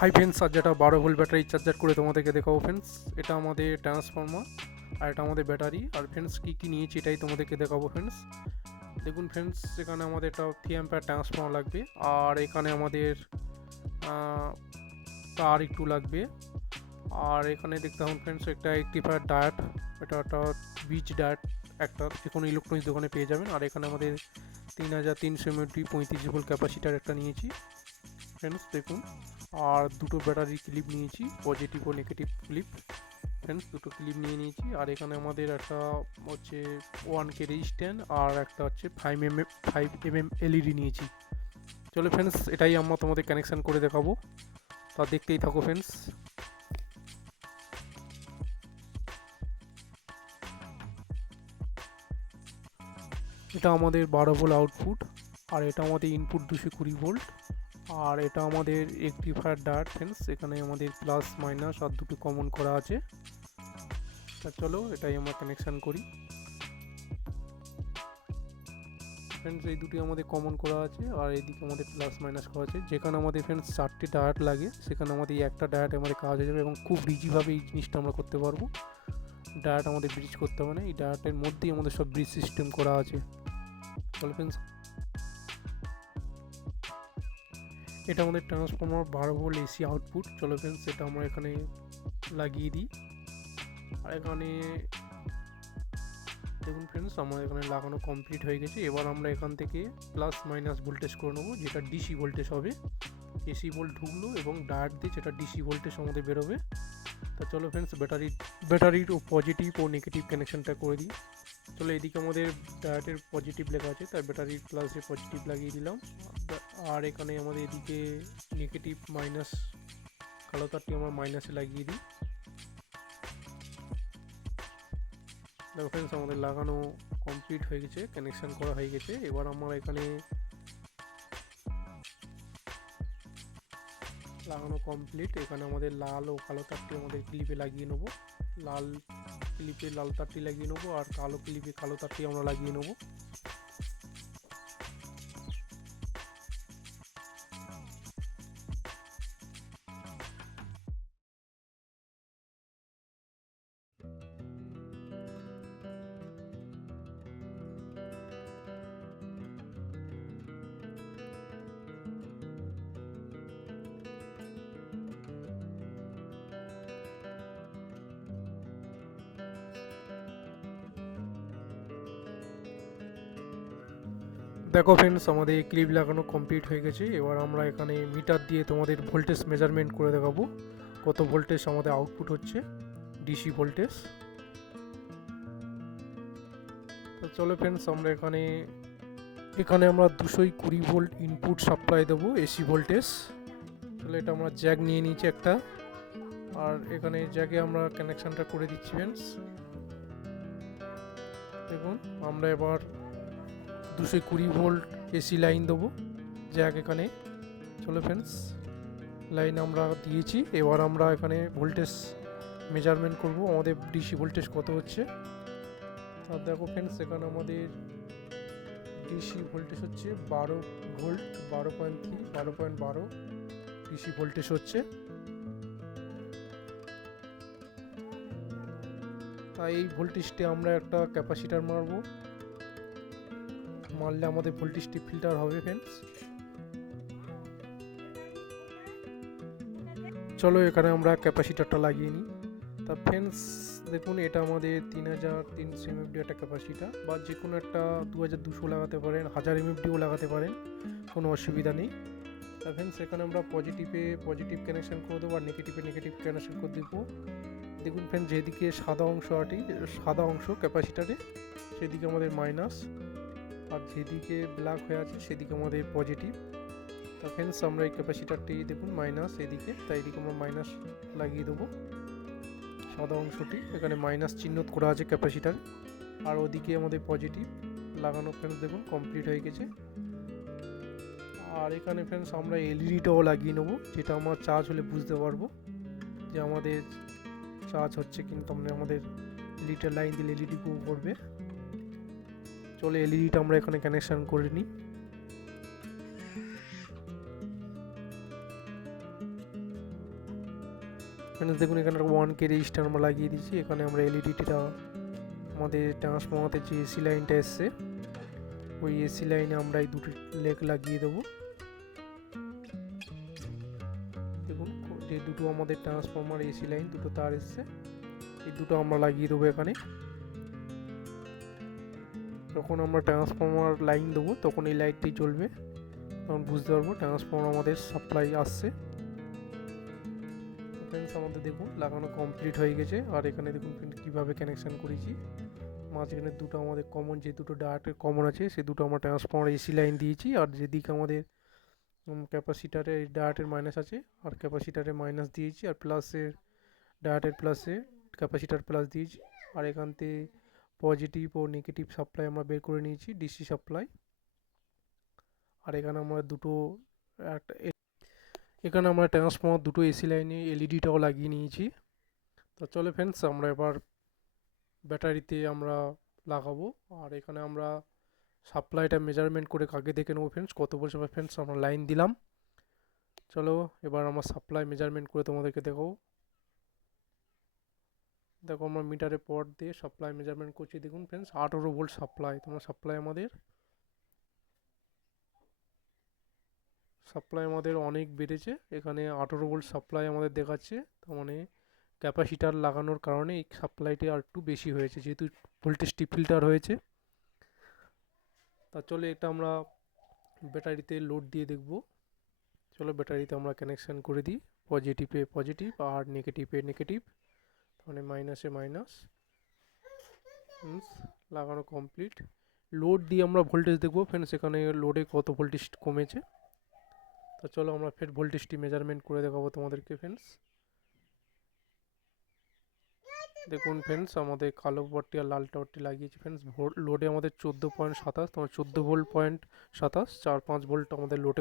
Hi friends, আর যেটা 12 volt battery charger করে তোমাদেরকে দেখাবো ফ্রেন্ডস। এটা আমাদের ট্রান্সফর্মার আর এটা আমাদের ব্যাটারি। আর ফ্রেন্ডস কী কী নিয়েছি এটাই তোমাদেরকে দেখাবো ফ্রেন্ডস। দেখুন ফ্রেন্ডস, এখানে আমাদের একটা 3 অ্যাম্পিয়ার ট্রান্সফর্মার লাগবে, আর এখানে আমাদের তার একটু লাগবে। আর এখানে দেখতে হবে ফ্রেন্ডস একটা রেকটিফায়ার ডায়োড, এটা একটা বিচ ডায়োড, একটা যে কোনো ইলেকট্রনিক্স দোকানে পেয়ে যাবেন। আর এখানে আমাদের 3300 mAh 35 ভোল্ট ক্যাপাসিটার একটা নিয়েছি ফ্রেন্ডস, দেখুন। আর দুটো ব্যাটারি ক্লিপ নিয়েছি, পজিটিভ ও নেগেটিভ ক্লিপ ফ্রেন্ডস, দুটো ক্লিপ নিয়ে নিয়েছি। আর এখানে আমাদের একটা হচ্ছে 1K রেজিস্ট্যান্স আর একটা হচ্ছে 5mm এলইডি নিয়েছি। চলো ফ্রেন্ডস, এটাই আমরা তোমাদের কানেকশান করে দেখাবো, তা দেখতেই থাকো ফ্রেন্ডস। এটা আমাদের 12 ভোল্ট আউটপুট, আর এটা আমাদের ইনপুট 220 ভোল্ট। আর এটা আমাদের রেকটিফায়ার ডায়োড ফ্রেন্ডস, এখানে আমাদের প্লাস মাইনাস আর দুটো কমন করা আছে। তা চলো এটাই আমরা কানেকশান করি ফ্রেন্ডস। এই দুটি আমাদের কমন করা আছে, আর এইদিকে আমাদের প্লাস মাইনাস করা আছে। যেখানে আমাদের ফ্রেন্ডস 4টে ডায়োড লাগে, সেখানে আমাদের এই একটা ডায়োড আমাদের কাজ হয়ে যাবে, এবং খুব ইজিভাবে এই জিনিসটা আমরা করতে পারবো। ডায়োড আমাদের ব্রিজ করতে হবে না, এই ডায়োডের মধ্যেই আমাদের সব ব্রিজ সিস্টেম করা আছে। চলো ফ্রেন্ডস, এটা আমাদের ট্রান্সফর্মার 12 ভোল্ট এসি আউটপুট। চলো ফ্রেন্ডস, এটা আমরা এখানে লাগিয়ে দিই। আর এখানে দেখুন ফ্রেন্ডস, আমার এখানে লাগানো কমপ্লিট হয়ে গেছে। এবার আমরা এখান থেকে প্লাস মাইনাস ভোল্টেজ করে নেবো, যেটা ডিসি ভোল্টেজ হবে। এসি ভোল্ট ঢুকলো এবং ডায়োড দিয়ে যেটা ডিসি ভোল্টেজ আমাদের বেরোবে। তা চলো ফ্রেন্ডস, ব্যাটারির ও পজিটিভ ও নেগেটিভ কানেকশানটা করে দিই। চলো, এদিকে আমাদের ডায়োডের পজিটিভ লেখা আছে, তাই ব্যাটারির প্লাসে পজিটিভ লাগিয়ে দিলাম। আর এখানে আমাদের এদিকে নেগেটিভ মাইনাস কালো তারটি আমরা মাইনাসে লাগিয়ে দিই। দেখো ফ্রেন্ডস, আমাদের লাগানো কমপ্লিট হয়ে গেছে, কানেকশান করা হয়ে গেছে। এবার আমরা এখানে লাগানো কমপ্লিট, এখানে আমাদের লাল ও কালো তারটি আমাদের ক্লিপে লাগিয়ে নেবো। লাল ক্লিপে লাল তারটি লাগিয়ে নেবো, আর কালো ক্লিপে কালো তারটি আমরা লাগিয়ে নেবো। দেখো ফ্রেন্ডস, আমাদের ক্লিপ লাগানো কমপ্লিট হয়ে গেছে। এবার আমরা এখানে মিটার দিয়ে তোমাদের ভোল্টেজ মেজারমেন্ট করে দেখাবো, কত ভোল্টেজ আমাদের আউটপুট হচ্ছে, ডিসি ভোল্টেজ। তো চলো ফ্রেন্ডস, আমরা এখানে আমরা 220 ভোল্ট ইনপুট সাপ্লাই দেবো, এসি ভোল্টেজ। তাহলে এটা আমরা জ্যাক নিয়ে নিয়েছি একটা, আর এখানে জ্যাকে আমরা কানেকশানটা করে দিচ্ছি ফ্রেন্ডস। দেখুন, আমরা এবার 220 ভোল্ট এসি লাইন দেবো জ্যাক এখানে। চলো ফ্রেন্ডস, লাইন আমরা দিয়েছি। এবার আমরা এখানে ভোল্টেজ মেজারমেন্ট করব, আমাদের ডিসি ভোল্টেজ কত হচ্ছে। আর দেখো ফ্রেন্ডস, এখানে আমাদের ডিসি ভোল্টেজ হচ্ছে 12 ভোল্ট, 12.12 ডিসি ভোল্টেজ হচ্ছে। তাই এই ভোল্টেজটি আমরা একটা ক্যাপাসিটার মারলে আমাদের ভোল্টেজটি ফিল্টার হবে ফ্রেন্ডস। চলো এখানে আমরা ক্যাপাসিটারটা লাগিয়ে নিই। তা ফ্রেন্ডস দেখুন, এটা আমাদের 3300 mAh একটা ক্যাপাসিটার, বা যে কোনো একটা 2200 লাগাতে পারেন, 1000 mAhও লাগাতে পারেন, কোনো অসুবিধা নেই। তা ফ্রেন্ডস, এখানে আমরা পজিটিভে পজিটিভ কানেকশান করে দেবো, আর নেগেটিভে নেগেটিভ কানেকশান করে দেবো। দেখুন ফ্রেন্ডস, যেদিকে সাদা অংশ ক্যাপাসিটারে, সেদিকে আমাদের মাইনাস, আর যেদিকে ব্ল্যাক হয়ে আছে সেদিকে আমাদের পজিটিভ। তা ফ্রেন্ডস, আমরা এই ক্যাপাসিটারটি দেখুন মাইনাস এদিকে, তাই এদিকে আমরা মাইনাস লাগিয়ে দেবো। সাদা অংশটি এখানে মাইনাস চিহ্ন করা আছে ক্যাপাসিটার, আর ওদিকে আমাদের পজিটিভ লাগানো ফ্রেন্ডস দেখুন কমপ্লিট হয়ে গেছে। আর এখানে ফ্রেন্ডস আমরা এলইডিটাও লাগিয়ে নেবো, যেটা আমরা চার্জ হলে বুঝতে পারবো যে আমাদের চার্জ হচ্ছে, কিন্তু আমাদের এলইডিটা লাইন দিলে এলইডি গ্লো করবে। চলো এলইডিটা আমরা এখানে কানেকশান করে নিই। ফ্রেন্ডস দেখুন এখানে 1K রেজিস্টার আমরা লাগিয়ে দিয়েছি। এখানে আমরা এলইডিটা আমাদের ট্রান্সফর্মারের যে এসি লাইনটা এসছে ওই এসি লাইনে আমরা এই দুটো লেগ লাগিয়ে দেবো। দেখুন যে দুটো আমাদের ট্রান্সফর্মার এসি লাইন দুটো তার এসছে, এই দুটো আমরা লাগিয়ে দেবো এখানে। যখন আমরা ট্রান্সফর্মার লাইন দেবো তখন এই লাইটটি জ্বলবে, তখন বুঝতে পারবো ট্রান্সফর্মার আমাদের সাপ্লাই আসছে। ফ্রেন্ডস আমাদের দেখুন লাগানো কমপ্লিট হয়ে গেছে। আর এখানে দেখুন কীভাবে কানেকশান করেছি। মাঝখানে দুটো আমাদের কমন, যে দুটো ডায়াটের কমন আছে সে দুটো আমরা ট্রান্সফর্মার এসি লাইন দিয়েছি। আর যেদিকে আমাদের ক্যাপাসিটারে ডায়াটের মাইনাস আছে আর ক্যাপাসিটারে মাইনাস দিয়েছি, আর প্লাসের ডায়াটের প্লাসে ক্যাপাসিটার প্লাস দিয়েছি। আর এখান থেকে পজিটিভ ও নেগেটিভ সাপ্লাই আমরা বের করে নিয়েছি, ডিসি সাপ্লাই। আর এখানে আমরা এখানে আমরা ট্রান্সফর্মার দুটো এসি লাইনে এলইডিটাও লাগিয়ে নিয়েছি। তো চলো ফ্রেন্ডস আমরা এবার ব্যাটারিতে আমরা লাগাবো। আর এখানে আমরা সাপ্লাইটা মেজারমেন্ট করে আগে দেখে নেবো ফ্রেন্ডস কত বলছে। ফ্রেন্ডস আমরা লাইন দিলাম, চলো এবার আমরা সাপ্লাই মেজারমেন্ট করে তোমাদেরকে দেখাবো। দেখো আমরা মিটারে পট দিয়ে সাপ্লাই মেজারমেন্ট করছি। দেখুন ফ্রেন্ডস 18 ভোল্ট সাপ্লাই, তোমরা সাপ্লাই আমাদের অনেক বেড়েছে। এখানে 18 ভোল্ট সাপ্লাই আমাদের দেখাচ্ছে, তার মানে ক্যাপাসিটার লাগানোর কারণে এই সাপ্লাইটি আর একটু বেশি হয়েছে, যেহেতু ভোল্টেজটি ফিল্টার হয়েছে। তা চলে এটা আমরা ব্যাটারিতে লোড দিয়ে দেখব। চলো ব্যাটারিতে আমরা কানেকশান করে দিই, পজিটিভে পজিটিভ আর নেগেটিভে নেগেটিভ, মানে মাইনাসে মাইনাস। লাগানো কমপ্লিট। লোড দিয়ে আমরা ভোল্টেজ দেখবো ফ্রেন্ডস এখানে লোডে কত ভোল্টেজ কমেছে। তো চলো আমরা ফের ভোল্টেজটি মেজারমেন্ট করে দেখাবো তোমাদেরকে ফ্রেন্ডস। দেখুন ফ্রেন্ডস আমাদের কালো বারটি আর লাল টাওয়ারটি লাগিয়েছি ফ্রেন্ডস। লোডে আমাদের 14.27, তোমার 14 ভোল্ট 27, 4-5 ভোল্ট আমাদের লোডে